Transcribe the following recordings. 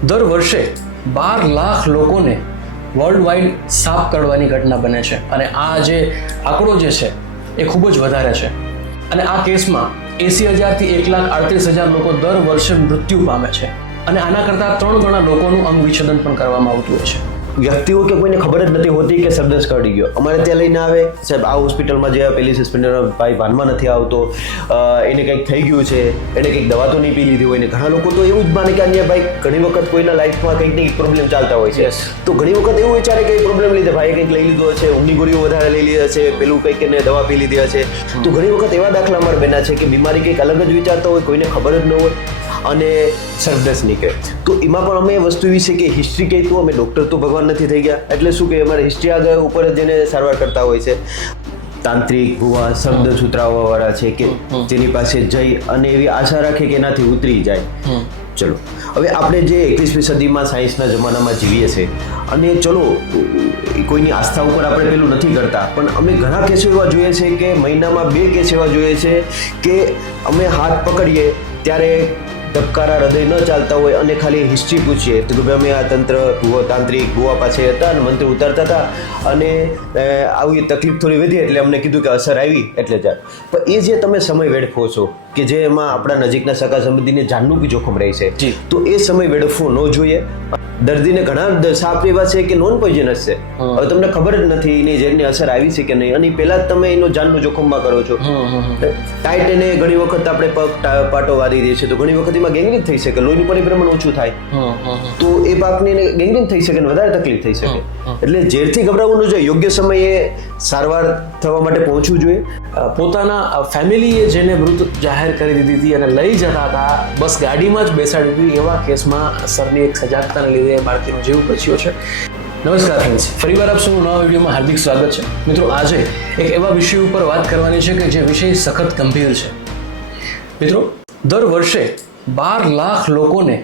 દર વર્ષે 12 લાખ લોકોને વર્લ્ડ વાઇડ સાપ કરડવાની ઘટના બને છે અને આ જે આંકડો જે છે એ ખૂબ જ વધારે છે. અને આ કેસમાં 80,000 થી 1,38,000 લોકો દર વર્ષે મૃત્યુ પામે છે અને આના કરતાં 3 ગણા લોકોનું અંગ વિચ્છેદન પણ કરવામાં આવતું હોય છે. વ્યક્તિઓ કે કોઈને ખબર જ નથી હોતી કે સબદસ કરડી ગયો. અમારે ત્યાં લઈને આવે, સાહેબ આ હોસ્પિટલમાં જે પેલી સસ્પેન્ડર ભાઈ ભાનમાં નથી આવતો, એને કંઈક થઈ ગયું છે, એને કંઈક દવા તો નહીં પી લીધી હોય ને. ઘણા લોકો તો એવું જ માને કે અહીંયા ભાઈ ઘણી વખત કોઈના લાઈફમાં કંઈક ને કંઈક પ્રોબ્લેમ ચાલતા હોય છે. તો ઘણી વખત એવું વિચારે કે પ્રોબ્લેમ લીધે ભાઈ કંઈક લઈ લીધો છે, ઊંઘની ગોળીઓ વધારે લઈ લીધા છે, પેલું કંઈક એને દવા પી લીધી હશે. તો ઘણી વખત એવા દાખલા અમારે બન્યા છે કે બીમારી કંઈક અલગ જ વિચારતા હોય, કોઈને ખબર જ ન હોય અને સર્વદસ નીકળે. તો એમાં પણ અમે વસ્તુ એવી છે કે હિસ્ટ્રી કહી તો અમે ડૉક્ટર તો ભગવાન નથી થઈ ગયા, એટલે શું કે અમારે હિસ્ટ્રી આગળ ઉપર જ એને સારવાર કરતા હોય છે. તાંત્રિક ભુવા શબ્દ સુતરાવવાવાળા છે કે જેની પાસે જઈ અને એવી આશા રાખે કે એનાથી ઉતરી જાય. ચલો હવે આપણે જે 21મી સદીમાં સાયન્સના જમાનામાં જીવીએ છીએ અને ચલો કોઈની આસ્થા ઉપર આપણે પેલું નથી કરતા, પણ અમે ઘણા કેસો એવા જોઈએ છે કે મહિનામાં 2 કેસ એવા જોઈએ છે કે અમે હાથ પકડીએ ત્યારે ધબકારા હૃદય ન ચાલતા હોય અને ખાલી હિસ્ટ્રી પૂછીએ તો કે ભાઈ અમે આ તંત્ર તાંત્રિક ભુવા પાસે હતા અને મંત્ર ઉતારતા હતા અને આવી તકલીફ થોડી વધી એટલે અમને કીધું કે અસર આવી એટલે જાય. પણ એ જે તમે સમય વેડફો છો કે જે એમાં આપણા નજીકના સગા સંબંધીને જાનનું બી જોખમ રહે છે, તો એ સમય વેડફવો ન જોઈએ. દર્દીને ઘણા સાપ એવા છે કે નોન પોઈઝનસ છે, હવે તમને ખબર જ નથી એની જેની અસર આવી છે કે નહીં અને પહેલા જ તમે એનો જાનનું જોખમમાં કરો છો. ટાઈટ એને ઘણી વખત આપણે પગ પાટો વારી દઈએ છીએ તો ઘણી વખત એમાં ગેંગ્રીન થઈ શકે, લોહીનું પરિભ્રમણ ઓછું થાય તો એ પાકને ગેંગ્રીન થઈ શકે અને વધારે તકલીફ થઈ શકે. એટલે ઝેરથી ગભરાવું ન જોઈએ, યોગ્ય સમયે સારવાર થવા માટે પહોંચવું જોઈએ. પોતાના ફેમિલીએ જેને મૃત જાહેર કરી દીધી હતી અને લઈ જતા હતા, બસ ગાડીમાં જ બેસાડી દીધી, એવા કેસમાં સરની એક સજાગતાને લીધે બાળકીનો જીવ બચ્યો છે. નમસ્કાર ફ્રેન્ડ્સ, ફરીવાર આપ સૌનું નવા વિડીયોમાં હાર્દિક સ્વાગત છે. મિત્રો, આજે એક એવા વિષય ઉપર વાત કરવાની છે કે જે વિષય સખત ગંભીર છે. મિત્રો, દર વર્ષે 12 લાખ લોકોને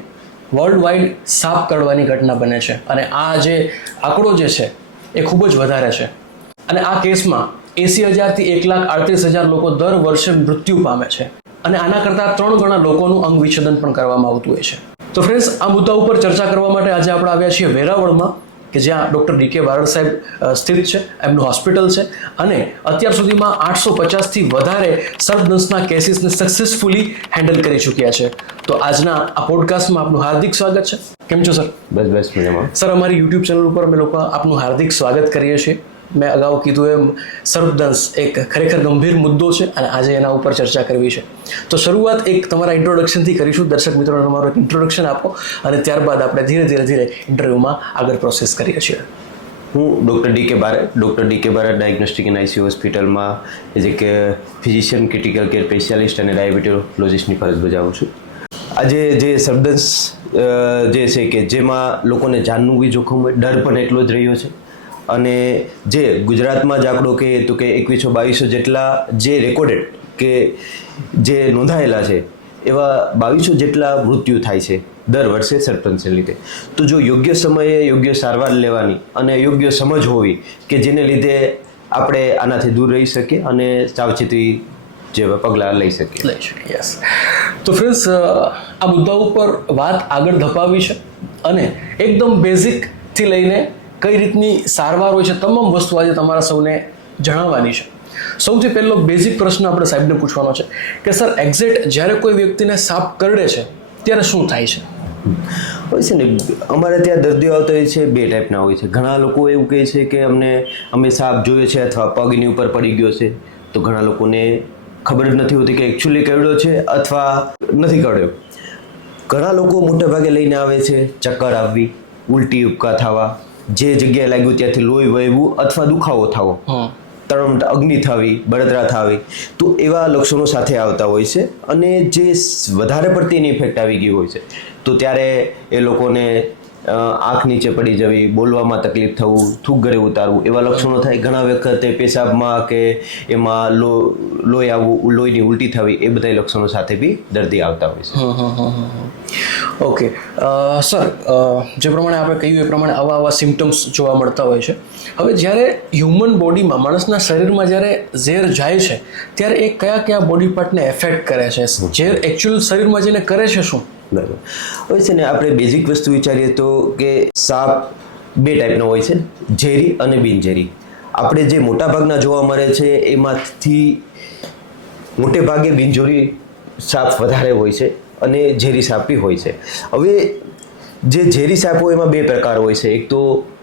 વર્લ્ડ વાઇડ સાપ કરડવાની ઘટના બને છે અને આ જે આંકડો જે છે એ ખૂબ જ વધારે છે. અને આ કેસમાં 80,000 થી 1,38,000 લોકો દર વર્ષે મૃત્યુ પામે છે અને આના કરતાં 3 ગણા લોકોનું અંગ વિચ્છેદન પણ કરવામાં આવતું હોય છે. તો ફ્રેન્ડ્સ, આ મુદ્દા ઉપર ચર્ચા કરવા માટે આજે આપણે આવ્યા છીએ વેરાવળમાં, કે જ્યાં ડૉક્ટર ડી.કે. બારડ સાહેબ સ્થિત છે, એમનું હોસ્પિટલ છે અને અત્યાર સુધીમાં 850 થી વધારે સર્પદંશના કેસીસને સક્સેસફુલી હેન્ડલ કરી ચૂક્યા છે. તો આજના આ પોડકાસ્ટમાં આપનું હાર્દિક સ્વાગત છે. કેમ છો સર? બસ મજામાં સર. અમારી યુટ્યુબ ચેનલ ઉપર અમે લોકો આપનું હાર્દિક સ્વાગત કરીએ છીએ. મેં અગાઉ કીધું એમ સર્પદંશ એક ખરેખર ગંભીર મુદ્દો છે અને આજે એના ઉપર ચર્ચા કરવી છે. તો શરૂઆત એક તમારા ઇન્ટ્રોડક્શનથી કરીશું. દર્શક મિત્રોને તમારું એક ઇન્ટ્રોડક્શન આપો અને ત્યારબાદ આપણે ધીરે ઇન્ટરવ્યૂમાં આગળ પ્રોસેસ કરીએ છીએ. હું doctor D K. Barad, doctor D K. Barad diagnostic and ICU હોસ્પિટલમાં as a physician critical care specialist અને ડાયાબિટોલોજિસ્ટની ફરજ બજાવું છું. આજે જે સબદંશ જે છે કે જેમાં લોકોને જાનનું બી જોખમ હોય, ડર પણ એટલો જ રહ્યો છે અને જે ગુજરાતમાં જ આંકડો કહીએ તો કે 2100-2200 જેટલા જે રેકોર્ડેડ કે જે નોંધાયેલા છે એવા 2200 જેટલા મૃત્યુ થાય છે દર વર્ષે સર્પદંશને લીધે. તો જો યોગ્ય સમયે યોગ્ય સારવાર લેવાની અને યોગ્ય સમજ હોવી કે જેને લીધે આપણે આનાથી દૂર રહી શકીએ અને સાવચેતી જેવા પગલાં લઈ શકીએ. યસ. તો ફ્રેન્ડ્સ, આ મુદ્દા ઉપર વાત આગળ ધપાવી છે અને એકદમ બેઝિકથી લઈને કઈ રીતની સારવાર હોય છે તમામ વસ્તુ આજે તમારા સૌને જણાવવાની છે. સૌથી પહેલો બેઝિક પ્રશ્ન આપણે સાહેબને પૂછવાનો છે કે સર, એક્ઝેક્ટ જ્યારે કોઈ વ્યક્તિને સાપ કરડે છે ત્યારે શું થાય છે? હોય છે ને, અમારે ત્યાં દર્દીઓ આવતા હોય છે 2 ટાઈપના હોય છે. ઘણા લોકો એવું કહે છે કે અમે સાપ જોયો છે અથવા પગની ઉપર પડી ગયો છે, તો ઘણા લોકોને ખબર જ નથી હોતી કે એકચ્યુઅલી કરડ્યો છે અથવા નથી કરડ્યો. ઘણા લોકો મોટે ભાગે લઈને આવે છે ચક્કર આવવી, ઉલટી ઉપકા થવા, જે જગ્યાએ લાગ્યું ત્યાંથી લોહી વહેવું અથવા દુખાવો થવો, તરમ અગ્નિ થવી, બળતરા થવી, તો એવા લક્ષણો સાથે આવતા હોય છે. અને જે વધારે પડતી એની ઇફેક્ટ આવી ગઈ હોય છે તો ત્યારે એ લોકોને આંખ નીચે પડી જવી, બોલવામાં તકલીફ થવું, થૂક ઘરે ઉતારવું એવા લક્ષણો થાય. ઘણા વખતે પેશાબમાં કે એમાં લોહી આવવું, લોહીની ઉલટી થવી, એ બધા લક્ષણો સાથે બી દર્દી આવતા હોય છે. ઓકે સર, જે પ્રમાણે આપણે કહ્યું એ પ્રમાણે આવા સિમ્ટમ્સ જોવા મળતા હોય છે. હવે જ્યારે હ્યુમન બોડીમાં, માણસના શરીરમાં જ્યારે ઝેર જાય છે ત્યારે એ કયા બોડી પાર્ટને એફેક્ટ કરે છે? ઝેર એકચ્યુઅલ શરીરમાં જઈને કરે છે શું? બરાબર. હવે છે ને આપણે બેઝિક વસ્તુ વિચારીએ તો કે સાપ બે ટાઈપના હોય છે, ઝેરી અને બિનઝેરી. આપણે જે મોટા ભાગના જોવા મળે છે એમાંથી મોટે ભાગે બિનઝેરી સાપ વધારે હોય છે અને ઝેરી સાપ બી હોય છે. હવે જે ઝેરી સાપ હોય એમાં બે પ્રકાર હોય છે, એક તો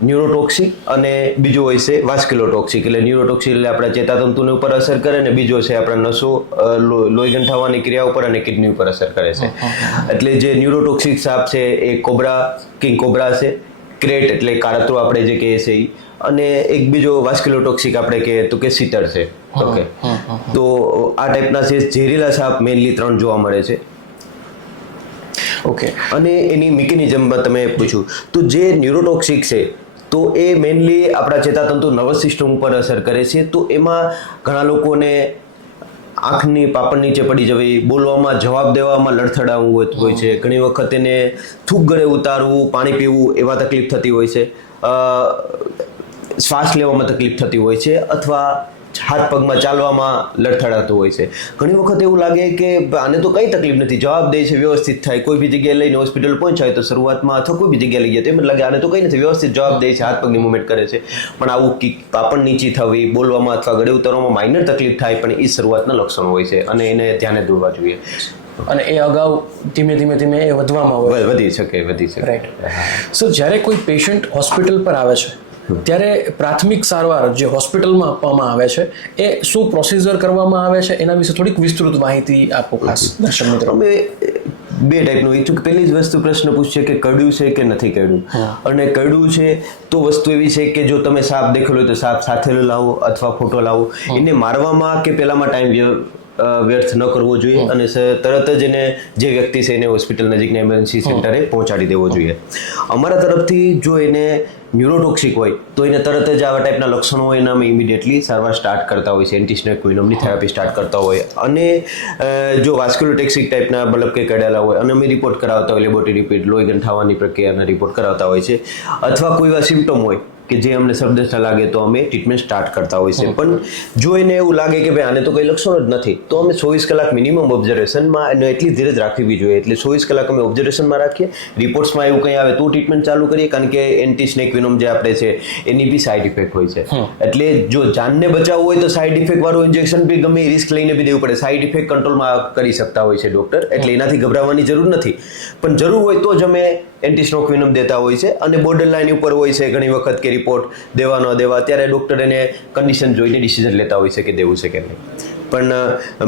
ન્યુરોટોક્સિક અને બીજો હોય છે વાસ્ક્યુલોટોક્સિક. એટલે ન્યુરોટોક્સિક એટલે આપણા ચેતાતંતુને ઉપર અસર કરે અને બીજો છે આપણા નસો લોહી ગંઠાવાની ક્રિયા ઉપર અને કિડની ઉપર અસર કરે છે. એટલે જે ન્યુરોટોક્સિક સાપ છે એ કોબ્રા, કિંગ કોબ્રા છે, ક્રેટ એટલે કાળતરો આપણે જે કહીએ છીએ, અને એક બીજો વાસ્ક્યુલોટોક્સિક આપણે કહીએ તો કે સીતળ છે. ઓકે, તો આ ટાઈપના છે ઝેરીલા સાપ મેઇનલી 3 જોવા મળે છે. ઓકે, અને એની મિકેનિઝમમાં તમે પૂછ્યું તો જે ન્યુરોટોક્સિક છે તો એ મેઇનલી આપણા ચેતાતંતુ નર્વસ સિસ્ટમ ઉપર અસર કરે છે. તો એમાં ઘણા લોકોને આંખની પાપણ નીચે પડી જવી, બોલવામાં જવાબ દેવામાં લડથડાવું હોય છે, ઘણી વખત એને થૂક ગળે ઉતારવું, પાણી પીવું એવા તકલીફ થતી હોય છે, શ્વાસ લેવામાં તકલીફ થતી હોય છે, અથવા હાથ પગમાં ચાલવામાં લડથડાતું હોય છે. ઘણી વખત એવું લાગે કે આને તો કંઈ તકલીફ નથી, જવાબ દે છે, વ્યવસ્થિત થાય, કોઈ બી જગ્યાએ લઈને હોસ્પિટલ પહોંચાય તો શરૂઆતમાં અથવા કોઈ બી જગ્યાએ લઈ ગયા તો એમ લાગે આને તો કંઈ નથી, વ્યવસ્થિત જવાબ દે છે, હાથ પગની મૂવમેન્ટ કરે છે. પણ આવું પાપણ નીચી થવી, બોલવામાં અથવા ગળે ઉતારવામાં માઇનર તકલીફ થાય પણ એ શરૂઆતના લક્ષણો હોય છે અને એને ધ્યાને દોરવા જોઈએ. અને એ અગાઉ ધીમે ધીમે એ વધવામાં વધી શકે. રાઈટ. સર, જ્યારે કોઈ પેશન્ટ હોસ્પિટલ પર આવે છે ત્યારે પ્રાથમિક સારવાર જે હોસ્પિટલમાં આપવામાં આવે છે એ શું પ્રોસિજર કરવામાં આવે છે એના વિશે થોડીક વિસ્તૃત માહિતી આપો ખાસ દર્શક મિત્રો. અમે બે ટાઈપનું એક તો પહેલી જ વસ્તુ પ્રશ્ન પૂછશે કે કડ્યું છે કે નથી કડ્યું. અને કડ્યું છે તો વસ્તુ એવી છે કે જો તમે સાપ દેખેલો હોય તો સાપ સાથે લાવો અથવા ફોટો લાવો. એને મારવામાં કે પેલામાં ટાઈમ વ્યર્થ ન કરવો જોઈએ અને તરત જ એને જે વ્યક્તિ છે એને હોસ્પિટલ નજીકના એમરજન્સી સેન્ટરે પહોંચાડી દેવો જોઈએ. અમારા તરફથી જો એને ન્યુરોટોક્સિક હોય તો એને તરત જ આવા ટાઈપના લક્ષણો હોય એના અમે ઇમિડિયેટલી સારવાર સ્ટાર્ટ કરતા હોય છે, એન્ટીસ્નેક વિનોમની થેરાપી સ્ટાર્ટ કરતા હોય. અને જો વાસ્ક્યુલોટોક્સિક ટાઈપના બલ્બ કે કડેલા હોય અને અમે રિપોર્ટ કરાવતા હોય, લેબોરેટરી રિપોર્ટ, લોહી ગંઠાવાની પ્રક્રિયાના રિપોર્ટ કરાવતા હોય છે, અથવા કોઈ એવા સિમ્પટમ હોય કે જે અમને શબ્દસ્થ લાગે તો અમે ટ્રીટમેન્ટ સ્ટાર્ટ કરતા હોય છે. પણ જો એને એવું લાગે કે ભાઈ આને તો કંઈ લક્ષણો જ નથી તો અમે 24 કલાક મિનિમમ ઓબ્ઝર્વેશનમાં એને એટલી ધીરજ રાખવી જોઈએ. એટલે 24 કલાક અમે ઓબ્ઝર્વેશનમાં રાખીએ, રિપોર્ટ્સમાં એવું કંઈ આવે તો ટ્રીટમેન્ટ ચાલુ કરીએ, કારણ કે એન્ટી સ્નેક વિનોમ જે આપણે છે એની બી સાઇડ ઇફેક્ટ હોય છે. એટલે જો જાનને બચાવવું હોય તો સાઇડ ઇફેક્ટ વાળું ઇન્જેક્શન બી ગમે રિસ્ક લઈને બી દેવું પડે. સાઇડ ઇફેક્ટ કંટ્રોલમાં કરી શકતા હોય છે ડોક્ટર, એટલે એનાથી ગભરાવાની જરૂર નથી. પણ જરૂર હોય તો જ અમે એન્ટી સ્નેક વિનોમ દેતા હોય છે. અને બોર્ડર લાઇન ઉપર હોય છે ઘણી વખત કે રિપોર્ટ દેવા ન દેવા, ત્યારે ડૉક્ટર એને કન્ડિશન જોઈને ડિસિઝન લેતા હોય છે કે દેવું છે કે નહીં. પણ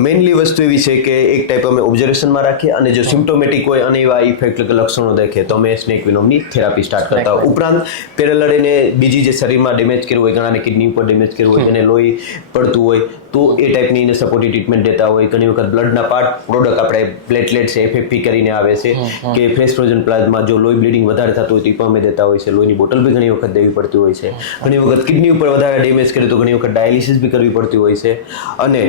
મેઇનલી વસ્તુ એવી છે કે એક ટાઈપ અમે ઓબ્ઝર્વેશનમાં રાખીએ અને જો સિમ્પ્ટોમેટિક હોય અને એવા ઇફેક્ટ લક્ષણો દેખે તો અમે સ્નેક વિનોમની થેરાપી સ્ટાર્ટ કરતા હોય. ઉપરાંત પેરેલલ એને બીજી જે શરીરમાં ડેમેજ કર્યું હોય, ઘણાને કિડની ઉપર ડેમેજ કર્યું હોય, એને લોહી પડતું હોય તો એ ટાઈપની એને સપોર્ટિવ ટ્રીટમેન્ટ દેતા હોય. ઘણી વખત બ્લડના પાર્ટ પ્રોડક્ટ આપણે પ્લેટલેટ છે FFP કરીને આવે છે કે ફ્રેશ ફ્રોઝન પ્લાઝમા, જો લોહી બ્લીડિંગ વધારે થતું હોય તો એ પણ અમે દેતા હોય છે. લોહીની બોટલ બી ઘણી વખત દેવી પડતી હોય છે. ઘણી વખત કિડની ઉપર વધારે ડેમેજ કરે તો ઘણી વખત ડાયાલિસિસ બી કરવી પડતી હોય છે. અને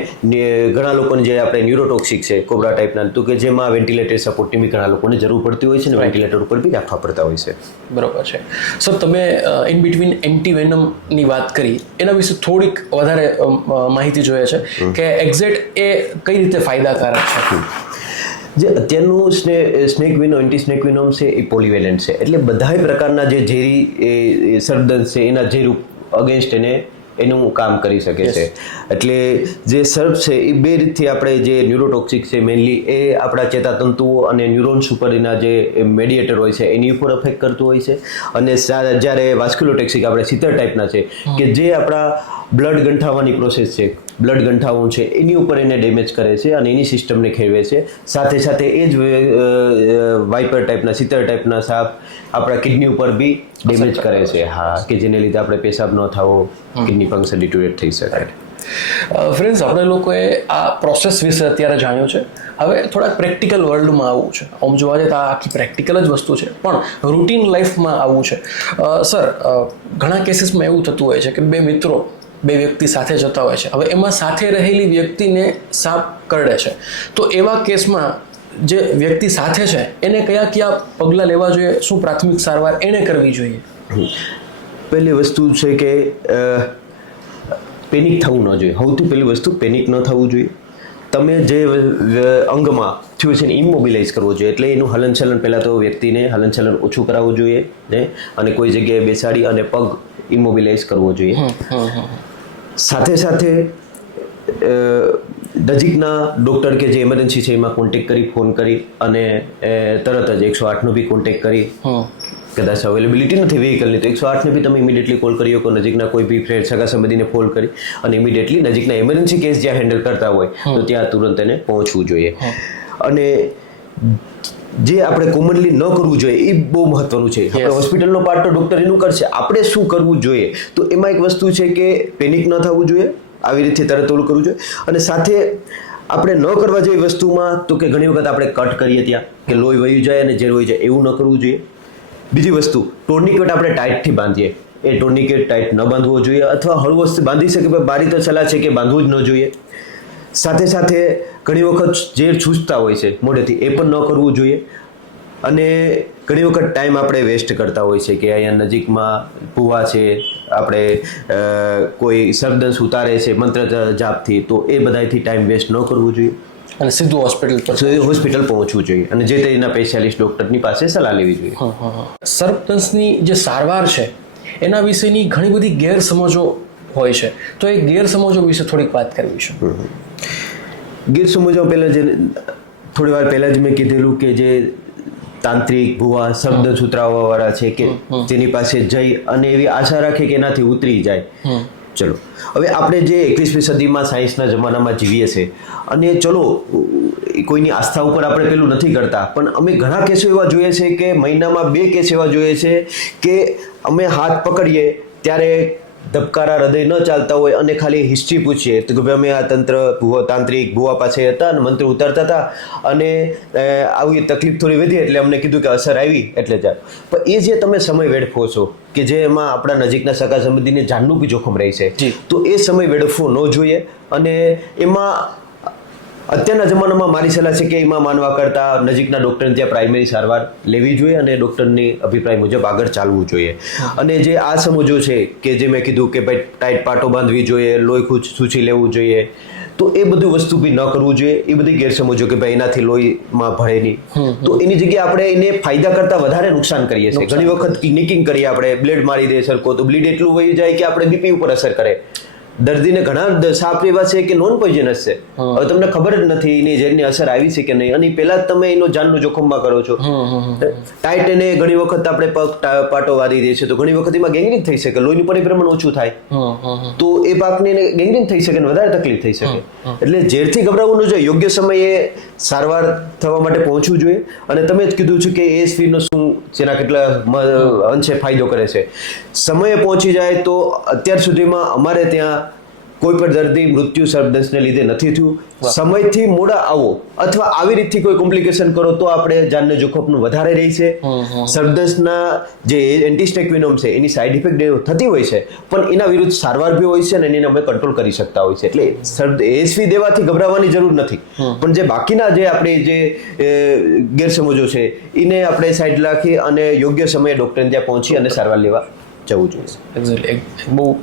ઘણા લોકોને જે આપણે ન્યુરોટોક્સિક છે કોબ્રા ટાઈપના તો કે જેમાં વેન્ટિલેટર સપોર્ટની બી ઘણા લોકોને જરૂર પડતી હોય છે અને વેન્ટિલેટર ઉપર બી રાખવા પડતા હોય છે. બરોબર છે. સર, તમે ઇન બિટવીન એન્ટીવેનમની વાત કરી, એના વિશે થોડીક વધારે માહિતી જોઈએ છે કે એક્ઝેક્ટ એ કઈ રીતે ફાયદાકારક છે. જે અત્યારનું સ્નેક વિનોમ, એન્ટી સ્નેક વિનોમ છે એ પોલિવેલેન્ટ છે. એટલે બધા પ્રકારના જે ઝેરી સર્પદંશ છે એના ઝેર અગેન્સ્ટ એનું કામ કરી શકે છે. એટલે જે સર્પ છે એ બે રીતથી આપણે જે ન્યુરોટોક્સિક છે મેઇનલી એ આપણા ચેતાતંતુઓ અને ન્યુરોન્સ ઉપર એના જે મેડિએટર હોય છે એની ઉપર અફેક્ટ કરતું હોય છે. અને જ્યારે વાસ્ક્યુલોટોક્સિક આપણે સીતળ ટાઈપના છે કે જે આપણા બ્લડ ગંઠાવાની પ્રોસેસ છે, બ્લડ ગંઠાવવું છે એની ઉપર એને ડેમેજ કરે છે અને એની સિસ્ટમને ખેરવે છે. સાથે સાથે એ જ વાઇપર ટાઈપના, સીતળ ટાઈપના સાપ આપણા કિડની ઉપર બી ડેમેજ કરે છે. હા, કે જેને લીધે આપણે પેશાબ ન થવો, કિડની ફંક્શન ડિટોરેટ થઈ શકે. ફ્રેન્ડ્સ, આપણે લોકોએ આ પ્રોસેસ વિશે અત્યારે જાણ્યું છે. હવે થોડાક પ્રેક્ટિકલ વર્લ્ડમાં આવવું છે. આમ જોવા જઈએ તો આ આખી પ્રેક્ટિકલ જ વસ્તુ છે, પણ રૂટીન લાઈફમાં આવવું છે. સર, ઘણા કેસીસમાં એવું થતું હોય છે કે બે વ્યક્તિ સાથે જતા હોય છે. હવે એમાં સાથે રહેલી વ્યક્તિને સાપ કરડે છે, તો એવા કેસમાં જે વ્યક્તિ સાથે છે એને કયા પગલાં લેવા જોઈએ, શું પ્રાથમિક સારવાર એને કરવી જોઈએ? પહેલી વસ્તુ છે કે પેનિક થવું ન જોઈએ. સૌથી પહેલી વસ્તુ પેનિક ન થવું જોઈએ. તમે જે અંગમાં થયું છે એને ઇમોબિલાઇઝ કરવો જોઈએ, એટલે એનું હલનચલન પહેલાં તો વ્યક્તિને હલનચલન ઓછું કરાવવું જોઈએ ને, અને કોઈ જગ્યાએ બેસાડી અને પગ ઇમોબિલાઇઝ કરવો જોઈએ. સાથે સાથે નજીકના ડૉક્ટર કે જે ઇમરજન્સી છે એમાં કોન્ટેક્ટ કરી, ફોન કરી અને તરત જ 108નો બી કોન્ટેક્ટ કરી, કદાચ અવેલેબિલિટી નથી વ્હીકલની તો 108ને બી તમે ઇમિડિયેટલી કોલ કરી શકો, નજીકના કોઈ બી ફ્રેન્ડ સગા સંબંધીને કોલ કરી અને ઇમિડિયેટલી નજીકના ઇમરજન્સી કેસ જ્યાં હેન્ડલ કરતા હોય તો ત્યાં તુરંત એને પહોંચવું જોઈએ. અને જે આપણે કોમનલી ન કરવું જોઈએ એ બહુ મહત્વનું છે. આપણે હોસ્પિટલનો પાર્ટ તો ડૉક્ટર એનું કરશે, આપણે શું કરવું જોઈએ તો એમાં એક વસ્તુ છે કે પેનિક ન થવું જોઈએ, આવી રીતે તરત ઓલું કરવું જોઈએ. અને સાથે આપણે ન કરવા જેવી વસ્તુમાં તો કે ઘણી વખત આપણે કટ કરીએ ત્યાં કે લોહી વહી જાય અને ઝેર વહી જાય, એવું ન કરવું જોઈએ. બીજી વસ્તુ, ટોર્નિકેટ આપણે ટાઈટથી બાંધીએ, એ ટોર્નિકેટ ટાઈટ ન બાંધવો જોઈએ, અથવા હળવો બાંધી શકે પણ મારી તો સલાહ છે કે બાંધવું જ ન જોઈએ. સાથે સાથે ઘણી વખત ઝેર છૂટતા હોય છે મોઢેથી, એ પણ ન કરવું જોઈએ. અને ઘણી વખત ટાઈમ આપણે વેસ્ટ કરતા હોય છે કે અહીંયા નજીકમાં ભૂવા છે, આપણે કોઈ શબ્દંશ ઉતારે છે મંત્ર જાપથી, તો એ બધાથી ટાઈમ વેસ્ટ ન કરવું જોઈએ અને સીધું હોસ્પિટલ પહોંચવું જોઈએ અને જે તેના સ્પેશિયાલિસ્ટ ડૉક્ટરની પાસે સલાહ લેવી જોઈએ. સર્પદંશની જે સારવાર છે એના વિશેની ઘણી બધી ગેરસમજો હોય છે, તો એ ગેરસમજો વિશે થોડીક વાત કરવી છે. ગેરસમજો પહેલાં જે થોડી વાર પહેલાં જ મેં કીધેલું કે જે તાંત્રિક ભુવા શબ્દ સુતરાવવાવાળા છે કે તેની પાસે જઈ અને એવી આશા રાખે કે એનાથી ઉતરી જાય. ચલો હવે આપણે જે 21મી સદીમાં સાયન્સના જમાનામાં જીવીએ છીએ અને ચલો કોઈની આસ્થા ઉપર આપણે પેલું નથી કરતા, પણ અમે ઘણા કેસો એવા જોઈએ છે કે મહિનામાં 2 કેસ એવા જોઈએ છે કે અમે હાથ પકડીએ ત્યારે ધબકારા હૃદય ન ચાલતા હોય અને ખાલી હિસ્ટ્રી પૂછીએ તો કે ભાઈ અમે આ તાંત્રિક ભુવા પાસે હતા અને મંત્ર ઉતારતા હતા અને આવી તકલીફ થોડી વધી એટલે અમને કીધું કે અસર આવી એટલે જાય. પણ એ જે તમે સમય વેડફો છો કે જે એમાં આપણા નજીકના સગા સંબંધીને જાનનું બી જોખમ રહે છે, તો એ સમય વેડફવો ન જોઈએ. અને એમાં અત્યારના જમાનામાં મારી સલાહ છે કે એમાં માનવા કરતાં નજીકના ડૉક્ટરને ત્યાં પ્રાઇમરી સારવાર લેવી જોઈએ અને ડૉક્ટરની અભિપ્રાય મુજબ આગળ ચાલવું જોઈએ. અને જે આ સમજો છે કે જે મેં કીધું કે ભાઈ ટાઈટ પાટો બાંધવી જોઈએ, લોહી સૂચી લેવું જોઈએ, તો એ બધું વસ્તુ બી ન કરવું જોઈએ. એ બધી ગેરસમજો કે ભાઈ એનાથી લોહીમાં ભળે નહીં, તો એની જગ્યાએ આપણે એને ફાયદા કરતાં વધારે નુકસાન કરીએ છીએ. ઘણી વખત ક્લિનિકિંગ કરીએ, આપણે બ્લેડ મારી દે સરખો તો બ્લીડ એટલું વહી જાય કે આપણે બીપી ઉપર અસર કરે. દર્દીને ઘણા સાપ એવા છે કે નોન પોઈઝનસ છે, હવે તમને ખબર જ નથી એની ઝેરની અસર આવી છે કે નહીં, અને પહેલા જ તમે એનો જાનનું જોખમમાં કરો છો. ટાઈટ એને ઘણી વખત આપણે પગ પાટો વારી દે છે તો ઘણી વખત એમાં ગેંગ્રીન થઈ શકે, લોહીનું પરિભ્રમણ ઓછું થાય તો એ પાકને ગેંગ્રીન થઈ શકે અને વધારે તકલીફ થઈ શકે. એટલે ઝેરથી ગભરાવવું ન જોઈએ, યોગ્ય સમયે સારવાર થવા માટે પહોંચવું જોઈએ. અને તમે જ કીધું છે કે એએસવીનો શું જેના કેટલા અંશે ફાયદો કરે છે. સમયે પહોંચી જાય તો અત્યાર સુધીમાં અમારે ત્યાં કોઈ પણ દર્દી મૃત્યુ સર્પદંશને લીધે નથી થયું. સમયથી મોડા આવો અથવા આવી રીતથી કોઈ કોમ્પ્લિકેશન કરો તો આપણે જાનને જોખમનું વધારે રહી છે. સર્પદંશના જે એન્ટીસ્ટેક્વિનોમ છે એની સાઇડ ઇફેક્ટ થતી હોય છે, પણ એના વિરુદ્ધ સારવાર બી હોય છે અને એને અમે કંટ્રોલ કરી શકતા હોય છે. એટલે એએસવી દેવાથી ગભરાવાની જરૂર નથી, પણ જે બાકીના જે આપણે જે ગેરસમજો છે એને આપણે સાઈડ રાખી અને યોગ્ય સમયે ડૉક્ટરને ત્યાં પહોંચી અને સારવાર લેવા જવું જોઈએ. એક્ઝેક્ટલી,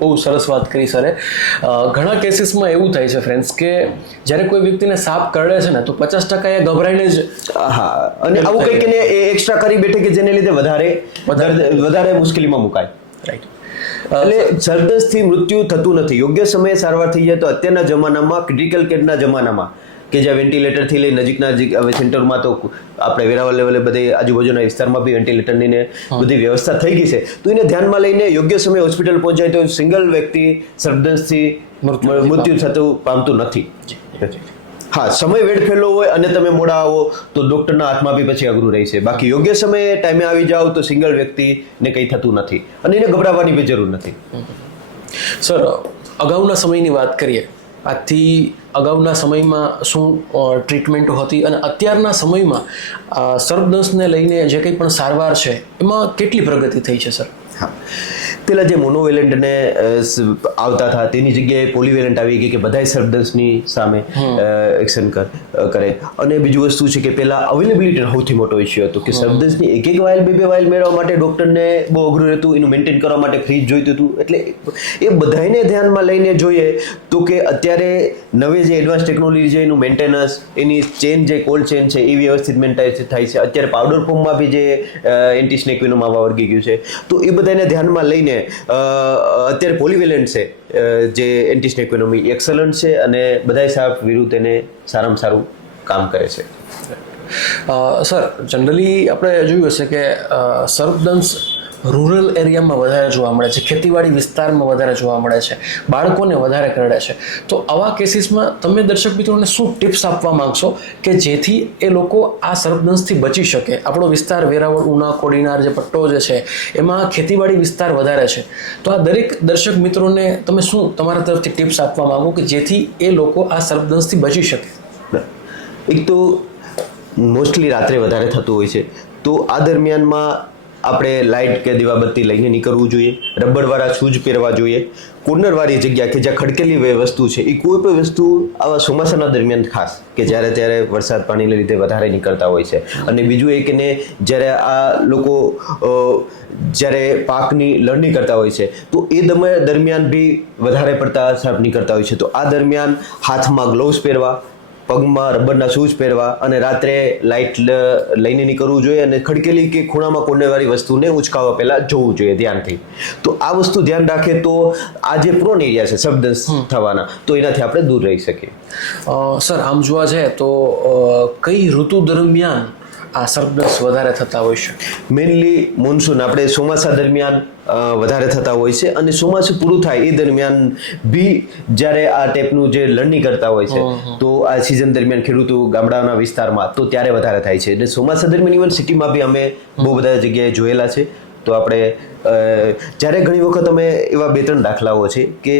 બહુ સરસ વાત કરી સરે. ઘણા કેસીસમાં એવું થાય છે ફ્રેન્ડ્સ કે જ્યારે કોઈ વ્યક્તિને સાપ કરડે છે ને તો 50% એ ગભરાઈને જ અને આવું કંઈક એને એક્સ્ટ્રા કરી બેઠે કે જેને લીધે વધારે મુશ્કેલીમાં મુકાય. રાઈટ. એટલે સર્પદંશથી મૃત્યુ થતું નથી, યોગ્ય સમયે સારવાર થઈ જાય. તો અત્યારના જમાનામાં ક્રિટિકલ કેરના જમાનામાં કે જ્યાં વેન્ટિલેટરથી લઈ નજીકના હવે સેન્ટરમાં તો આપણે વેરાવળ લેવલે બધે આજુબાજુના વિસ્તારમાં બી વેન્ટિલેટરની ને બધી વ્યવસ્થા થઈ ગઈ છે, તો એને ધ્યાનમાં લઈને યોગ્ય સમયે હોસ્પિટલ પહોંચાય તો સિંગલ વ્યક્તિ સર્પદંશથી મૃત્યુ થતું પામતું નથી. હા, સમય વેડફેલો હોય અને તમે મોડા આવો તો ડૉક્ટરના હાથમાં બી પછી અઘરું રહે છે. બાકી યોગ્ય સમયે ટાઈમે આવી જાઓ તો સિંગલ વ્યક્તિને કંઈ થતું નથી અને એને ગભરાવાની બી જરૂર નથી. સર, અગાઉના સમયની વાત કરીએ, આજથી અગાઉના સમયમાં શું ટ્રીટમેન્ટો હતી અને અત્યારના સમયમાં સર્પદંશને લઈને જે કંઈ પણ સારવાર છે એમાં કેટલી પ્રગતિ થઈ છે સર? પેલા જે મોનોવેલેન્ટને આવતા હતા તેની જગ્યાએ પોલીવેલેન્ટ આવી ગઈ કે બધાય સર્પદંશની સામે એક્શન કરે. અને બીજું વસ્તુ છે કે પેલા અવેલેબિલિટી સૌથી મોટો ઇશ્યુ હતો કે સર્પદંશની એક વાઇલ બે વાઇલ મેળવવા માટે ડોક્ટરને બહુ અઘરું હતું, એનું મેન્ટેન કરવા માટે ફ્રીજ જોઈતું હતું. એટલે એ બધાને ધ્યાનમાં લઈને જોઈએ તો કે અત્યારે નવી જે એડવાન્સ ટેકનોલોજી છે એનું મેન્ટેનન્સ, એની ચેન જે કોલ્ડ ચેન છે એ વ્યવસ્થિત મેન્ટેન થાય છે. અત્યારે પાવડર ફોર્મમાં બી જે એન્ટી સ્નેક વેનમ આવવા વળગી ગયું છે, તો એ બધાને ધ્યાનમાં લઈને અત્યારે પોલીવેલેન્ટ છે જે એન્ટી સ્નેક વેનમ એક્સલન્ટ છે અને બધા સાપ વિરુદ્ધ એને સારામાં સારું કામ કરે છે. સર, જનરલી આપણે જોયું હશે કે સર્પદંશ રૂરલ એરિયામાં વધારે જોવા મળે છે, ખેતીવાડી વિસ્તારમાં વધારે જોવા મળે છે, બાળકોને વધારે કરડે છે. તો આવા કેસીસમાં તમે દર્શક મિત્રોને શું ટિપ્સ આપવા માંગશો કે જેથી એ લોકો આ સર્પદંશથી બચી શકે? આપણો વિસ્તાર વેરાવળ, ઉના, કોડીનાર જે પટ્ટો જે છે એમાં ખેતીવાડી વિસ્તાર વધારે છે. તો આ દરેક દર્શક મિત્રોને તમે શું તમારા તરફથી ટિપ્સ આપવા માંગો કે જેથી એ લોકો આ સર્પદંશથી બચી શકે? એક તો મોસ્ટલી રાત્રે વધારે થતું હોય છે, તો આ દરમિયાનમાં આપણે લાઇટ કે દીવાબત્તી લઈને નીકળવું જોઈએ, રબરવાળા શૂઝ પહેરવા જોઈએ, કોર્નરવાળી જગ્યા કે જ્યાં ખડકેલી વસ્તુ છે એ કોઈ પણ વસ્તુ આવા ચોમાસાના દરમિયાન ખાસ કે જ્યારે ત્યારે વરસાદ પાણીને લીધે વધારે નીકળતા હોય છે. અને બીજું એક ને જ્યારે આ લોકો જ્યારે પાકની લણણી કરતા હોય છે તો એ દરમિયાન બી વધારે પડતા સાપ નીકળતા હોય છે. તો આ દરમિયાન હાથમાં ગ્લોવ્સ પહેરવા, પગમાં રબરના શૂઝ પહેરવા અને રાત્રે લાઇટ લઈને નીકળવું જોઈએ અને ખડકેલી કે ખૂણામાં કોર્નરવાળી વસ્તુને ઉચકાવવા પહેલાં જોવું જોઈએ ધ્યાનથી. તો આ વસ્તુ ધ્યાન રાખે તો આ જે પ્રોન એરિયા છે સર્પદંશ થવાના, તો એનાથી આપણે દૂર રહી શકીએ. સર, આમ જોવા જાય તો કઈ ઋતુ દરમિયાન આ સર્પદંશ વધારે થતા હોય છે? મેઇનલી મોન્સૂન, આપણે ચોમાસા દરમિયાન વધારે થતા હોય છે અને ચોમાસું પૂરું થાય એ દરમિયાન બી જ્યારે આ ટાઈપનું જે લણણી કરતા હોય છે તો આ સિઝન દરમિયાન ખેડૂતો ગામડાના વિસ્તારમાં તો ત્યારે વધારે થાય છે. એટલે ચોમાસા દરમિયાન ઇવન સિટીમાં બી અમે બહુ બધા જગ્યાએ જોયેલા છે. તો આપણે જ્યારે ઘણી વખત અમે એવા 2-3 દાખલાઓ છે કે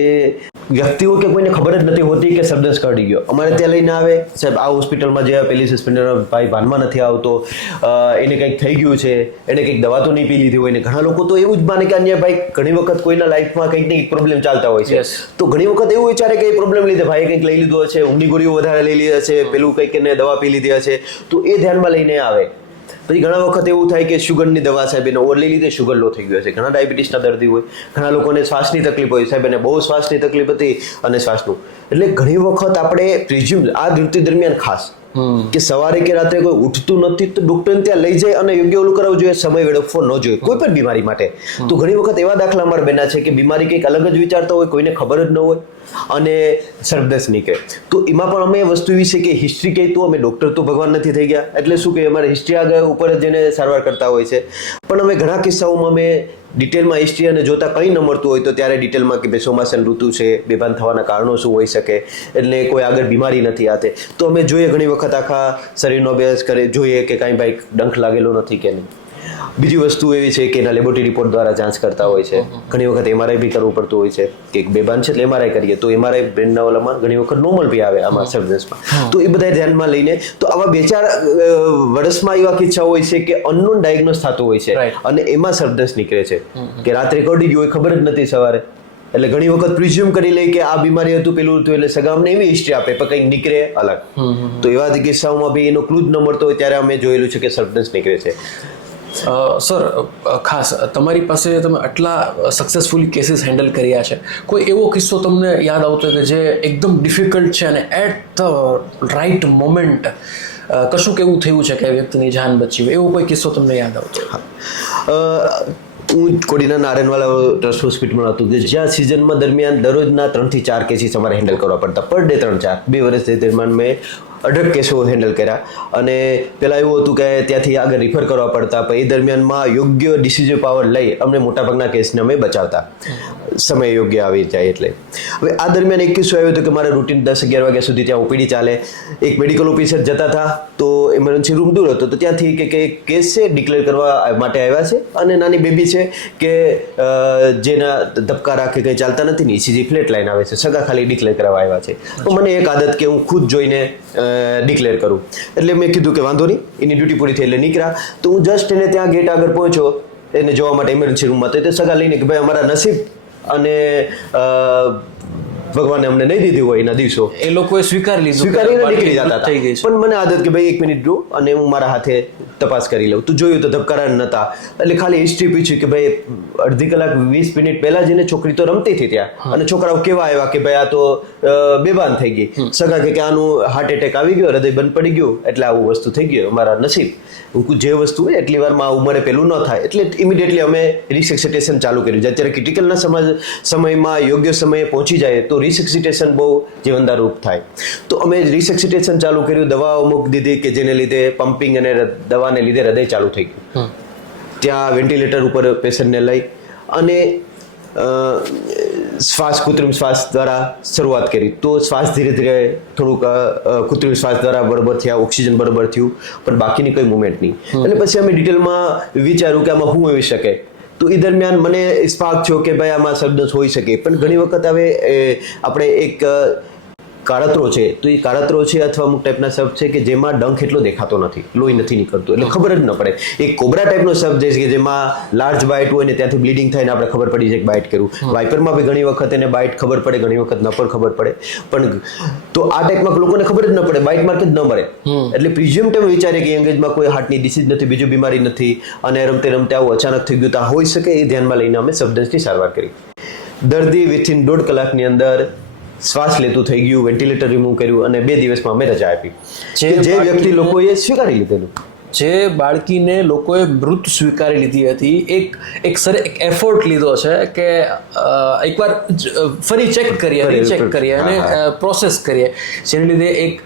વ્યક્તિઓ કે કોઈને ખબર જ નથી હોતી કે સર્પદંશ કરડી ગયો, અમારે ત્યાં લઈને આવે, સાહેબ આ હોસ્પિટલમાં જે પેલી સસ્પેન્ડર ભાઈ ભાનમાં નથી આવતો, એને કંઈક થઈ ગયું છે, એને કંઈક દવા તો નહીં પી લીધી હોય. ને ઘણા લોકો તો એવું જ માને કે અન્ય ભાઈ ઘણી વખત કોઈના લાઈફમાં કંઈક ને કંઈક પ્રોબ્લેમ ચાલતા હોય છે, તો ઘણી વખત એવું વિચારે કે એ પ્રોબ્લેમ લીધે ભાઈ કંઈક લઈ લીધો હશે, ઊંઘની ગોળીઓ વધારે લઈ લીધી હશે, પેલું કંઈક એને દવા પી લીધી હશે, તો એ ધ્યાનમાં લઈને આવે. પછી ઘણા વખત એવું થાય કે શુગરની દવા સાહેબ એને ઓર લઈ લીધે શુગર લો થઈ ગયો છે. ઘણા ડાયાબિટીસના દર્દી હોય, ઘણા લોકોને શ્વાસની તકલીફ હોય, સાહેબ એને બહુ શ્વાસની તકલીફ હતી અને શ્વાસનું. એટલે ઘણી વખત આપણે પ્રિઝ્યુમ આ ઋતુ દરમિયાન ખાસ કે સવારે કે રાત્રે કોઈ ઉઠતું નથી તો ડોક્ટરને ત્યાં લઈ જાય અને યોગ્ય ઓલું કરાવવું જોઈએ, સમય વેડફવો ન જોઈએ કોઈ પણ બીમારી માટે. તો ઘણી વખત એવા દાખલા અમારા બન્યા છે કે બીમારી કંઈક અલગ જ વિચારતા હોય, કોઈને ખબર જ ન હોય અને સર્પદંશ નીકળે. તો એમાં પણ અમે વસ્તુ એવી છે કે હિસ્ટ્રી કહી તો અમે ડૉક્ટર તો ભગવાન નથી થઈ ગયા, એટલે શું કે અમારે હિસ્ટ્રી આગળ ઉપર જ જેને સારવાર કરતા હોય છે. પણ અમે ઘણા કિસ્સાઓમાં અમે ડિટેલમાં હિસ્ટ્રી અને જોતા કંઈ ન મળતું હોય તો ત્યારે ડિટેલમાં કે ભાઈ ચોમાસાની ઋતુ છે, બેભાન થવાના કારણો શું હોઈ શકે, એટલે કોઈ આગળ બીમારી નથી આતે, તો અમે જોઈએ ઘણી વખત આખા શરીરનો અભ્યાસ કરે, જોઈએ કે કાંઈ ભાઈ ડંખ લાગેલો નથી કે નહીં. બીજી વસ્તુ એવી છે કે એના લેબોરેટરી રિપોર્ટ દ્વારા જાંચ કરતા હોય છે. ઘણી વખત એમઆરઆઈ બી કરવું પડતું હોય છે કે બેભાન છે એટલે એમઆરઆઈ કરીએ તો એમઆરઆઈ બ્રેનના ઓલામાં ઘણી વખત નોર્મલ બી આવે આમાં સર્પદંશમાં. તો એ બધા ધ્યાનમાં લઈને તો આવા 2-4 વર્ષમાં એવા કિસ્સા હોય છે કે અનનોન ડાયગ્નોસ થતો હોય છે અને એમાં સર્પદંશ નીકળે છે કે રાત્રે કરડી ગયું હોય ખબર જ નથી સવારે, એટલે ઘણી વખત પ્રિઝ્યુમ કરી લે કે આ બીમારી હતું પેલું હતું એટલે સગામને એવી હિસ્ટ્રી આપે પણ કંઈક નીકળે અલગ. તો એવા કિસ્સાઓમાં બી એનો ક્લુ જ ન મળતો હોય ત્યારે અમે જોયેલું છે કે સર્પદંશ નીકળે છે. સર, ખાસ તમારી પાસે તમે આટલા સક્સેસફુલી કેસીસ હેન્ડલ કર્યા છે, કોઈ એવો કિસ્સો તમને યાદ આવતો કે જે એકદમ ડિફિકલ્ટ છે અને એટ ધ રાઇટ મોમેન્ટ કશુંક એવું થયું છે કે વ્યક્તિની જાન બચી હોય, એવો કોઈ કિસ્સો તમને યાદ આવતો? હું કોડીના નારાયણવાલા ટ્રસ્ટ હોસ્પિટલમાં હતું કે જ્યાં સિઝનમાં દરમિયાન દરરોજના 3 થી 4 કેસીસ અમારે હેન્ડલ કરવા પડતા, પર ડે 3-4. 2 વર્ષ દરમિયાન મેં 18 કેસો હેન્ડલ કર્યા. અને પહેલાં એવું હતું કે ત્યાંથી આગળ રિફર કરવા પડતા, પણ એ દરમિયાનમાં યોગ્ય ડિસિઝન પાવર લઈ અમને મોટાભાગના કેસને અમે બચાવતા, સમય યોગ્ય આવી જાય એટલે. હવે આ દરમિયાન એક કિસ્સો આવ્યો હતો કે મારે રૂટીન 10-11 વાગ્યા સુધી ત્યાં ઓપીડી ચાલે, એક મેડિકલ ઓફિસર જતા હતા તો ઇમરજન્સી રૂમ દૂર હતો, તો ત્યાંથી કે કેસ છે ડિક્લેર કરવા માટે આવ્યા છે અને નાની બેબી છે કે જેના ધબકારા કે કંઈ ચાલતા નથી ને ECG ફ્લેટ લાઈન આવે છે, સગા ખાલી ડિક્લેર કરવા આવ્યા છે. તો મને એક આદત કે હું ખુદ જોઈને ડિક્લેર કરું, એટલે મેં કીધું કે વાંધો નહીં, એની ડ્યુટી પૂરી થઈ એટલે નીકળ્યા. તો હું જસ્ટ એને ત્યાં ગેટ આગળ પહોંચ્યો એને જોવા માટે ઇમરજન્સી રૂમમાં, તો તે સગા લઈને કે ભાઈ અમારા નસીબ અને ભગવાને અમને નહીં દીધી હોય એના દિવસો, એ લોકોએ સ્વીકારીને નીકળી જતા થઈ ગઈ હતા. પણ મને આદત કે ભાઈ 1 મિનિટ જો અને હું મારા હાથે તપાસ કરી લઉં. તું જોયું તો ધબકારા નતા, એટલે ખાલી હિસ્ટ્રી પૂછ્યું કે ભાઈ અડધી કલાક 20 મિનિટ પહેલા જઈને છોકરી તો રમતી હતી ત્યાં, અને છોકરાઓ કેવા આવ્યા કે ભાઈ આ તો બેભાન થઈ ગઈ. સગા કે આનું હાર્ટ એટેક આવી ગયો, હૃદય બંધ પડી ગયું, એટલે આવું વસ્તુ થઈ ગયું. અમારા નસીબ, જે વસ્તુ હોય એટલી વારમાં આ ઉંમરે પેલું ન થાય, એટલે ઇમિડિયેટલી અમે રિસેક્સિટેશન ચાલુ કર્યું. અત્યારે ક્રિટિકલના સમયમાં યોગ્ય સમયે પહોંચી જાય તો રિસેક્સિટેશન બહુ જીવનદારૂપ થાય. તો અમે રિસેક્સિટેશન ચાલુ કર્યું, દવાઓ મૂકી દીધી કે જેને લીધે પમ્પિંગ અને દવાને લીધે હૃદય ચાલુ થઈ ગયું. ત્યાં વેન્ટિલેટર ઉપર પેશન્ટને લઈ અને કૃત્રિમ શ્વાસ દ્વારા શરૂઆત કરી. તો શ્વાસ ધીરે ધીરે થોડુંક કૃત્રિમ શ્વાસ દ્વારા બરોબર થયા, ઓક્સિજન બરોબર થયું, પણ બાકીની કોઈ મુવમેન્ટ નહીં. એટલે પછી અમે ડિટેલમાં વિચાર્યું કે આમાં શું હોઈ શકે. તો એ દરમિયાન મને સ્પાર્ક થયો કે ભાઈ આમાં સબડન્સ હોઈ શકે. પણ ઘણી વખત હવે આપણે એક કાળતરો છે, તો એ કાળતરો છે અથવા અમુક ટાઈપના શબ્દ છે કે જેમાં ડંખ એટલો દેખાતો નથી, લોહી નથી નીકળતું, એટલે ખબર જ ન પડે. એક કોબરા ટાઈપનો શબ્દ છે કે જેમાં લાર્જ બાઇટ હોય ને ત્યાંથી બ્લીડિંગ થાય ને આપણે ખબર પડી જાય કે બાઇટ કર્યું. વાઇપરમાં બી ઘણી વખત એને બાઇટ ખબર પડે, ઘણી વખત ન પણ ખબર પડે. પણ તો આ ટાઈપમાં લોકોને ખબર જ ન પડે, બાઇટ માર્ક જ ન મળે. એટલે પ્રિઝ્યુમટિવ વિચારે કે એંગેજમાં કોઈ હાર્ટની ડિસીઝ નથી, બીજું બીમારી નથી, અને રમતે રમતે આવું અચાનક થઈ ગયું તો હોઈ શકે. એ ધ્યાનમાં લઈને અમે સબડન્સની સારવાર કરી. દર્દી વિથિન 1.5 કલાકની અંદર શ્વાસ લેતું થઈ ગયું, વેન્ટિલેટર રિમૂવ કર્યું, અને 2 દિવસમાં અમે રજા આપી. જે વ્યક્તિ લોકોએ સ્વીકારી લીધેલું, જે બાળકીને લોકોએ મૃત સ્વીકારી લીધી હતી, એક એફર્ટ લીધો છે કે એકવાર ફરી ચેક કરીએ, રીચેક કરીએ અને પ્રોસેસ કરીએ, જેને લીધે એક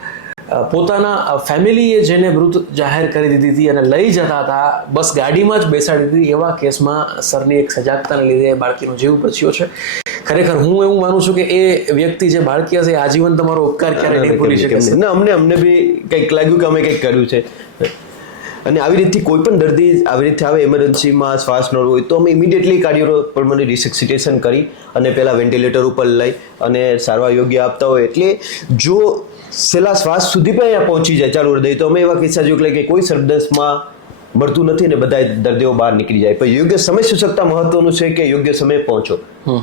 પોતાના ફેમિલીએ જેને મૃત જાહેર કરી દીધી હતી અને લઈ જતા હતા, બસ ગાડીમાં જ બેસાડી દીધી, એવા કેસમાં સરની એક સજાગતાને લીધે બાળકીનો જીવ બચ્યો છે. ખરેખર હું એવું માનું છું કે એ વ્યક્તિ જે બાળકી હશે આજીવન તમારો ઉપકાર ક્યારે નહીં ભૂલી શકે. અમને બી કંઈક લાગ્યું કે અમે કંઈક કર્યું છે. અને આવી રીતથી કોઈ પણ દર્દી આવી રીતે આવે ઇમરજન્સીમાં શ્વાસ ન હોય તો અમે ઇમિડિયેટલી કાર્ડિયોપલ્મોનરી રિસેક્સિટેશન કરી અને પહેલાં વેન્ટિલેટર ઉપર લઈ અને સારવાર યોગ્ય આપતા હોય. એટલે જો છેલ્લા શ્વાસ સુધી પણ અહીંયા પહોંચી જાય ચાલુ હૃદય, તો અમે એવા કિસ્સા જોયું કે કોઈ સબડન્સમાં મળતું નથી ને બધા દર્દીઓ બહાર નીકળી જાય. પણ યોગ્ય સમય સૂચકતા મહત્વનું છે કે યોગ્ય સમયે પહોંચો,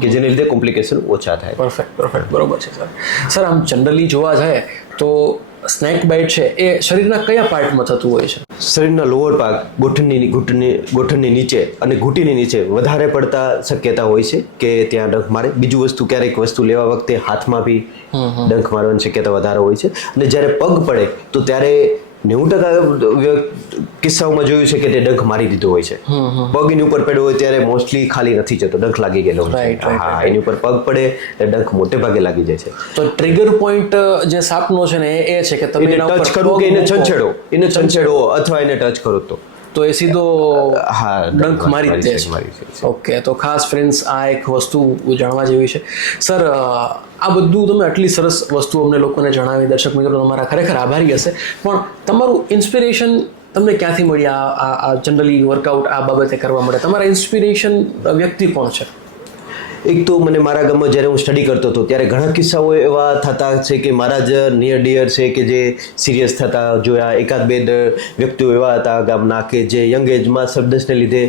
કે જેને લીધે કોમ્પ્લિકેશન ઓછા થાય. પરફેક્ટ, બરોબર છે સર. સર, આમ જનરલી જોવા જાય તો સ્નેક બાઇટ છે એ શરીરના કયા પાર્ટમાં થતું હોય છે? શરીરના લોઅર ભાગ, ગોઠણની નીચે અને ઘૂંટીની નીચે વધારે પડતા શક્યતા હોય છે કે ત્યાં ડંખ મારે. બીજું વસ્તુ, ક્યારેક વસ્તુ લેવા વખતે હાથમાં બી ડંખ મારવાની શક્યતા વધારે હોય છે. અને જ્યારે પગ પડે તો ત્યારે 90% કિસ્સાઓમાં જોયું છે કે તે ડંખ મારી દીધો હોય છે. પગની ઉપર પડ્યો હોય ત્યારે મોસ્ટલી ખાલી નથી જતો, ડંખ લાગી ગયેલો હોય છે. હા, એની ઉપર પગ પડે એટલે ડંખ મોટે ભાગે લાગી જાય છે. તો ટ્રિગર પોઈન્ટ જે સાપનો છે ને એ છે કે તમે એને ટચ કરો કે એને છંછેડો અથવા એને ટચ કરો તો એ સીધો ડંખ મારી દે છે. ઓકે, તો ખાસ ફ્રેન્ડ્સ આ એક વસ્તુ જાણવા જેવી છે. સર, આ બધું તમે આટલી સરસ વસ્તુ અમને લોકોને જણાવી, દર્શક મિત્રો તમારા ખરેખર આભારી હશે. પણ તમારું ઇન્સ્પિરેશન તમને ક્યાંથી મળી આ જનરલી વર્કઆઉટ આ બાબતે કરવા માટે? તમારા ઇન્સ્પિરેશન વ્યક્તિ કોણ છે? એક તો મને મારા ગામમાં જ્યારે હું સ્ટડી કરતો હતો ત્યારે ઘણા કિસ્સાઓ એવા થતા છે કે મારા જ નિયર ડિયર છે કે જે સિરિયસ થતા જોયા. 1-2 વ્યક્તિઓ એવા હતા ગામના કે જે યંગ એજમાં સબડન્સને લીધે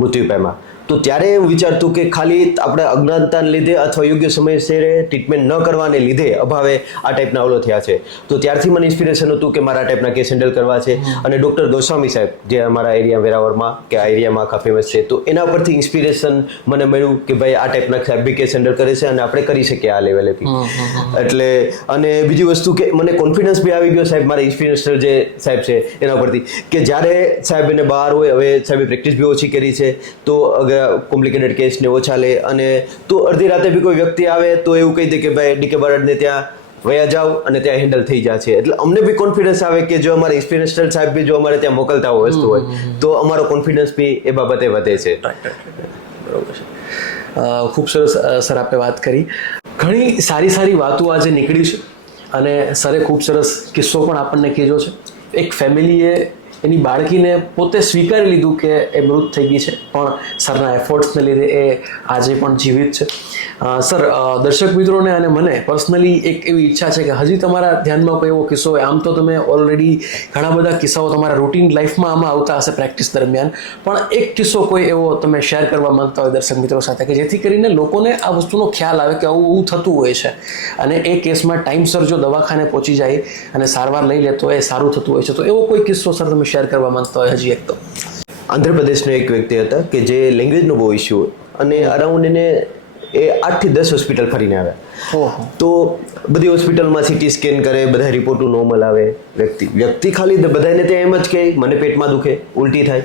મૃત્યુ પામ્યા. તો ત્યારે હું વિચારતું કે ખાલી આપણે અજ્ઞાનતાને લીધે અથવા યોગ્ય સમયસરે ટ્રીટમેન્ટ ન કરવાને લીધે અભાવે આ ટાઈપના અવલો થયા છે. તો ત્યારથી મને ઇન્સ્પિરેશન હતું કે મારા ટાઈપના કેસ હેન્ડલ કરવા છે. અને ડૉક્ટર ગોસ્વામી સાહેબ જે અમારા એરિયા વેરાવળમાં કે આ એરિયામાં આખા ફેમસ છે, તો એના પરથી ઇન્સ્પિરેશન મને મળ્યું કે ભાઈ આ ટાઈપના સાહેબ બી કેસ હેન્ડલ કરે છે અને આપણે કરી શકીએ આ લેવલેથી. એટલે અને બીજી વસ્તુ કે મને કોન્ફિડન્સ બી આવી ગયો સાહેબ, મારા ઇન્સ્પિરેશનલ જે સાહેબ છે એના પરથી, કે જ્યારે સાહેબ એને બહાર હોય, હવે સાહેબે પ્રેક્ટિસ બી ઓછી કરી છે, તો કોમ્પ્લિકેટેડ કેસને ઓછા લે. અને તો અડધી રાતે બી કોઈ વ્યક્તિ આવે તો એવું કહી દે કે ભાઈ ડીકે બારડને ત્યાં વયા જાઓ અને ત્યાં હેન્ડલ થઈ જાય છે. એટલે અમને બી કોન્ફિડન્સ આવે કે જો અમારે ઇન્સ્પિરેશનલ સાહેબ બી જો અમારે ત્યાં મોકલતા હોય વસ્તુ હોય તો અમારો કોન્ફિડન્સ બી એ બાબતે વધે છે. બરોબર છે. ખૂબ સરસ સર આપે વાત કરી. ઘણી સારી વાતો આજે નીકળી છે અને સરે ખૂબ સરસ કિસ્સો પણ આપણને કીધો છે. એક ફેમિલીએ એની બાળકીને પોતે સ્વીકારી લીધું કે એ મૃત થઈ ગઈ છે, પણ સરના એફર્ટ્સને લીધે એ આજે પણ જીવિત છે. સર, દર્શક મિત્રોને અને મને પર્સનલી એક એવી ઈચ્છા છે કે હજી તમારા ધ્યાનમાં કોઈ એવો કિસ્સો હોય, આમ તો તમે ઓલરેડી ઘણા બધા કિસ્સાઓ તમારા રૂટીન લાઈફમાં આમાં આવતા હશે પ્રેક્ટિસ દરમિયાન, પણ એક કિસ્સો કોઈ એવો તમે શેર કરવા માંગતા હોય દર્શક મિત્રો સાથે કે જેથી કરીને લોકોને આ વસ્તુનો ખ્યાલ આવે કે આવું થતું હોય છે અને એ કેસમાં ટાઈમસર જો દવાખાને પહોંચી જાય અને સારવાર લઈ લે તો એ સારું થતું હોય છે. તો એવો કોઈ કિસ્સો સર તમે શેર કરવા માંગતા હોય હજી એક તો? આંધ્રપ્રદેશનો એક વ્યક્તિ હતા કે જે લેંગ્વેજનો બહુ ઇસ્યુ હોય અને અરાઉન્ડ એને એ 8 થી 10 હોસ્પિટલ ફરીને આવ્યા. તો બધી હોસ્પિટલમાં સીટી સ્કેન કરે, બધા રિપોર્ટો નોર્મલ આવે. વ્યક્તિ ખાલી બધાને ત્યાં એમ જ કે મને પેટમાં દુખે, ઉલટી થાય,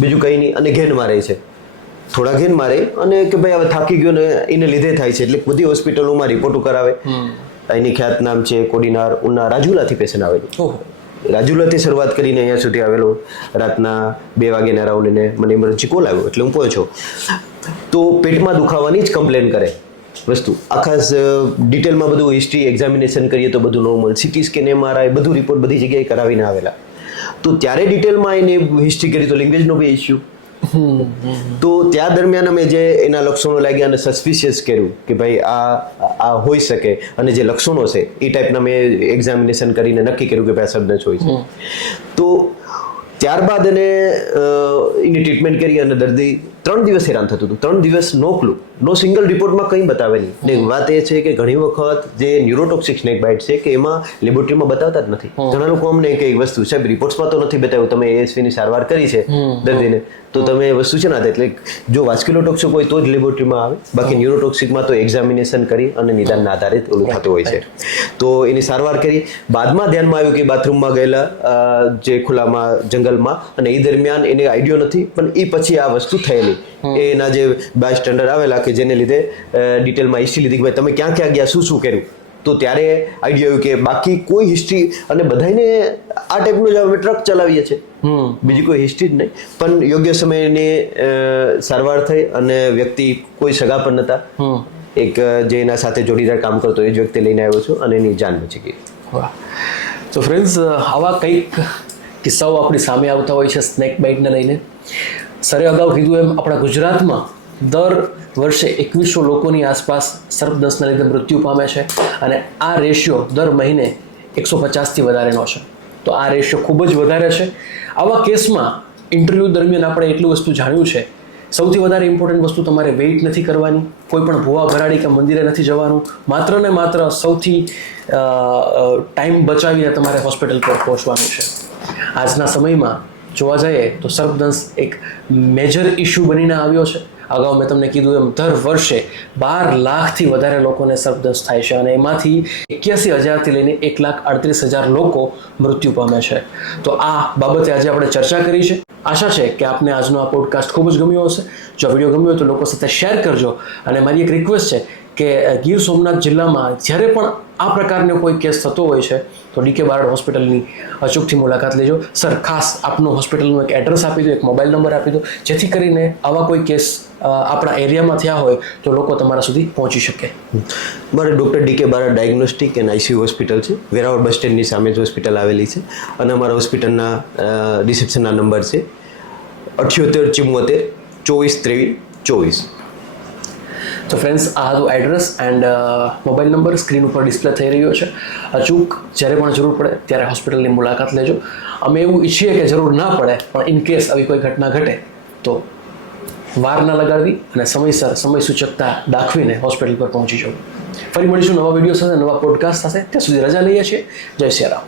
બીજું કંઈ નહીં, અને ઘેન મારે છે, થોડા ઘેન મારે અને કે ભાઈ હવે થાકી ગયો ને એને લીધે થાય છે, એટલે બધી હોસ્પિટલોમાં રિપોર્ટો કરાવે. એની ખ્યાત નામ છે કોડીનાર, ઉના, રાજુલાથી પેશન્ટ આવેલું. રાજુલાથી શરૂઆત કરીને અહીંયા સુધી આવેલો. રાતના 2 વાગ્યાના અરાઉન્ડ એને મને ઇમરજન્સી કોલ આવ્યો એટલે હું પહોંચ્યો. તો પેટમાં દુખાવાની જ કમ્પ્લેન કરે વસ્તુ. આખા ડિટેલમાં બધું હિસ્ટ્રી એક્ઝામિનેશન કરીએ તો બધું નોર્મલ, સીટી સ્કેન, MRI બધું રિપોર્ટ બધી જગ્યાએ કરાવીને આવેલા. તો ત્યારે ડિટેલમાં એને હિસ્ટ્રી કરી તો લેંગ્વેજનો બી ઇસ્યુ. તો ત્યાં દરમિયાન અમે જે એના લક્ષણો લાગ્યા અને સસ્પિશિયસ કર્યું કે ભાઈ આ હોઈ શકે, અને જે લક્ષણો છે એ ટાઈપના મેં એક્ઝામિનેશન કરીને નક્કી કર્યું કે ભાઈ આ શબ્દ હોય છે. તો ત્યારબાદ એને એની ટ્રીટમેન્ટ કરી અને દર્દી 3 દિવસ હેરાન થતું હતું. 3 દિવસ નો ક્લુ, નો સિંગલ રિપોર્ટમાં કંઈ બતાવે નહીં. ને વાત એ છે કે ઘણી વખત જે ન્યુરોટોક્સિક સ્નેક બાઇટ છે કે એમાં લેબોરેટરીમાં બતાવતા જ નથી. ઘણા લોકો અમને કે એક વસ્તુ સાહેબ રિપોર્ટ્સમાં તો નથી બતાવ્યું, તમે ASV ની સારવાર કરી છે દર્દીને, તો તમે વસ્તુ છે ના. એટલે જો વાસ્ક્યુલોટોક્સિક હોય તો જ લેબોરેટરીમાં આવે, બાકી ન્યુરોટોક્સિકમાં તો એક્ઝામિનેશન કરી અને નિદાનના આધારે ઓલું થતું હોય છે. તો એની સારવાર કરી. બાદમાં ધ્યાનમાં આવ્યું કે બાથરૂમમાં ગયેલા જે ખુલ્લામાં જંગલમાં, અને એ દરમિયાન એને આઈડિયો નથી, પણ એ પછી આ વસ્તુ થયેલી. એના જે બાય સ્ટેન્ડર્ડ આવેલા કે જેને લીધે ડિટેલમાં હિસ્ટ્રી લીધી કે ભાઈ તમે ક્યાં ક્યાં ગયા, શું શું કર્યું. તો ત્યારે આઈડિયા આવ્યું કે બાકી કોઈ હિસ્ટ્રી, અને બધાને આ ટાઈપનું જ અમે ટ્રક ચલાવીએ છીએ, બીજી કોઈ હિસ્ટ્રી જ નહીં. પણ યોગ્ય સમયે એની સારવાર થઈ અને વ્યક્તિ કોઈ સગા પણ નહોતા. એક જે એના સાથે જોડીદાર કામ કરતો એ જ વ્યક્તિ લઈને આવ્યો છું અને એની જાન બચી ગઈ. વાહ. તો ફ્રેન્ડ્સ, આવા કંઈક કિસ્સાઓ આપણી સામે આવતા હોય છે સ્નેક બાઇટને લઈને. સરે અગાઉ કીધું એમ આપણા ગુજરાતમાં દર વર્ષે 2100 લોકોની આસપાસ સર્પદંશના લીધે મૃત્યુ પામે છે, અને આ રેશિયો દર મહિને 150થી વધારેનો છે. તો આ રેશિયો ખૂબ જ વધારે છે. આવા કેસમાં ઇન્ટરવ્યૂ દરમિયાન આપણે એટલું વસ્તુ જાણ્યું છે, સૌથી વધારે ઇમ્પોર્ટન્ટ વસ્તુ તમારે વેઇટ નથી કરવાની, કોઈ પણ ભૂવા ભરાડી કે મંદિરે નથી જવાનું, માત્ર ને માત્ર સૌથી ટાઈમ બચાવીને તમારે હોસ્પિટલ પર પહોંચવાનું છે. આજના સમયમાં જોવા જઈએ તો સર્પદંશ એક મેજર ઇશ્યુ બનીને આવ્યો છે. અગાઉ મેં તમને કીધું એમ દર વર્ષે 12 લાખથી વધારે લોકોને સર્પદંશ થાય છે, અને એમાંથી 81,000થી લઈને 1,38,000 લોકો મૃત્યુ પામે છે. તો આ બાબતે આજે આપણે ચર્ચા કરી છે. આશા છે કે આપને આજનો આ પોડકાસ્ટ ખૂબ જ ગમ્યો હશે. જો વિડીયો ગમ્યો તો લોકો સાથે શેર કરજો, અને મારી એક રિક્વેસ્ટ છે કે ગીર સોમનાથ જિલ્લામાં જ્યારે પણ આ પ્રકારનો કોઈ કેસ થતો હોય છે તો ડીકે બારડ હોસ્પિટલની અચૂકથી મુલાકાત લેજો. સર, ખાસ આપનું હોસ્પિટલનું એક એડ્રેસ આપી દો, એક મોબાઈલ નંબર આપી દો, જેથી કરીને આવા કોઈ કેસ આપણા એરિયામાં થયા હોય તો લોકો તમારા સુધી પહોંચી શકે. મારે doctor DK Barad diagnostic and ICU hospital છે, વેરાવળ બસ સ્ટેન્ડની સામે જ હોસ્પિટલ આવેલી છે, અને અમારા હોસ્પિટલના રિસેપ્શનના નંબર છે 78 74 24 23 24. તો ફ્રેન્ડ્સ, આ હતું address and mobile number screen ઉપર ડિસ્પ્લે થઈ રહ્યો છે. અચૂક જ્યારે પણ જરૂર પડે ત્યારે હોસ્પિટલની મુલાકાત લેજો. અમે એવું ઈચ્છીએ કે જરૂર ના પડે, પણ ઇન કેસ આવી કોઈ ઘટના ઘટે તો વાર ના લગાડવી અને સમયસર સમય સૂચકતા દાખવીને હોસ્પિટલ પર પહોંચી જવું. ફરી મળીશું નવા વિડીયો સાથે, નવા પોડકાસ્ટ સાથે. ત્યાં સુધી રજા લઈએ છીએ. જય શ્રી રામ.